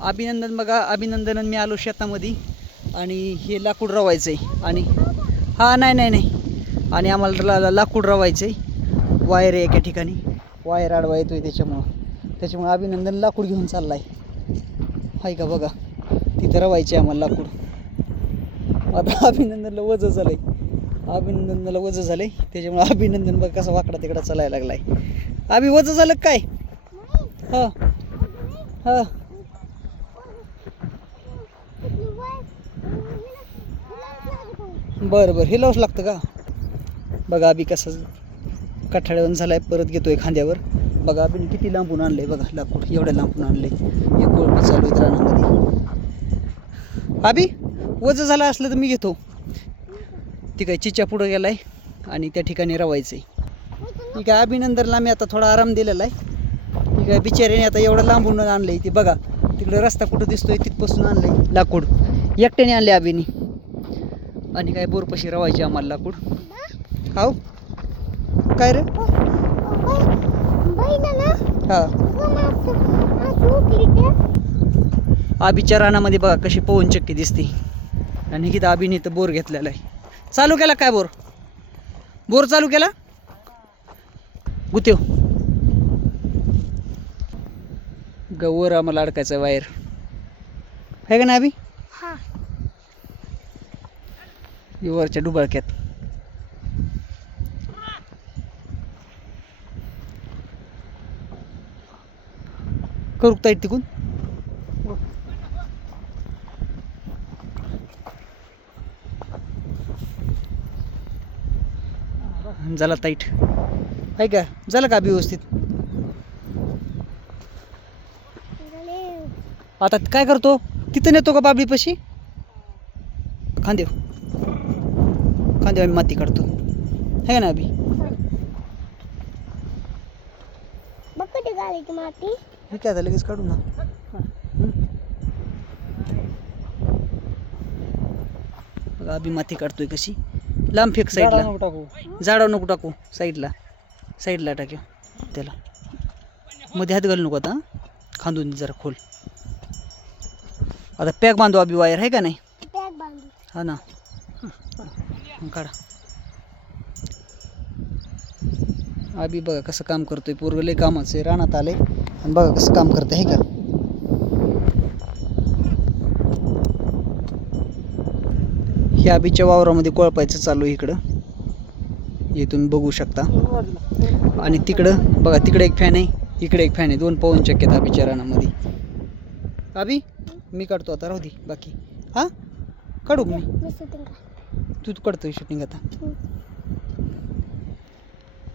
अभिनंदन बघा, अभिनंदन मी आलो शेतामध्ये आणि हे लाकूड रवायचं आहे आणि हा नाही आणि आम्हाला लाकूड रवायचं आहे. वायर आहे एका ठिकाणी, वायर आडवा येतोय त्याच्यामुळं अभिनंदन लाकूड घेऊन चालला आहे. हाय का बघा, तिथं रवायचे आम्हाला लाकूड. आता अभिनंदनला वजं झालंय, त्याच्यामुळे अभिनंदन बघ कसा वाकडा तिकडा चालायला लागलाय. अभि वजं झालं काय? हा हा बरं हे लावच लागतं का? बघा अभि कसा कठाळ्यावर झालाय, परत घेतोय खांद्यावर. बघा अभिने किती लांबून आणलंय बघा लाकूड, एवढ्या लांबून आणलंय. एक कोळपी चालू आहे रानामध्ये. अभि वजं झालं असलं तर मी घेतो. ती काय चिच्या पुढं गेलाय आणि त्या ठिकाणी रवायचंय. ठीक आहे, अभिनंदनला मी आता थोडा आराम दिलेला आहे. ठीक आहे, बिचाऱ्याने आता एवढं लांबून आणलंय. ती बघा तिकडे रस्ता कुठं दिसतोय तिथपासून आणलंय लाकूड, एकट्याने आणले अभिनी. आणि काय बोरपशी रवायचे आम्हाला लाकूड. हाव काय रे? हा आबीच्या रानामध्ये बघा कशी पवन चक्की दिसते. आणि किती आबीने तर बोर घेतलेला आहे. चालू केला काय बोर चालू केला गुत्यो. गवर आम्हाला अडकायचं वायर आहे का ना अभि? वरच्या डुबाळक्यात करू ताईट तिकून. झाला ताईट आहे का? झालं का व्यवस्थित? आता काय करतो, तिथं नेतो का बाबळीपाशी? खांदेव आम्ही माती काढतो है ना अभि? हे काय झालं, लगेच काढू ना. अभि माती काढतोय कशी. लांब फेक साईडला, झाडावर नको टाकू, साईडला टाक्या त्याला. मध्ये हात घालू नको आता, खांदून जरा खोल. आता पॅक बांधू अभि, वायर आहे का नाही? हा ना, काढा. अभि बघा कसं काम करतोय, पोरगं लय कामाचं आहे. रानात आलंय आणि बघा कसं काम करतंय हे का. हे अभिच्या वावरामध्ये कोळपायचं चालू आहे इकडं, हे तुम्ही बघू शकता. आणि तिकडं बघा, तिकडे एक फॅन आहे, इकडे एक फॅन आहे. 2 पवन चक्की आहेत अभिच्या रानामध्ये. अभि मी काढतो आता, राहू दे बाकी. हा काढू मी, तू काढतोय शूटिंग आता.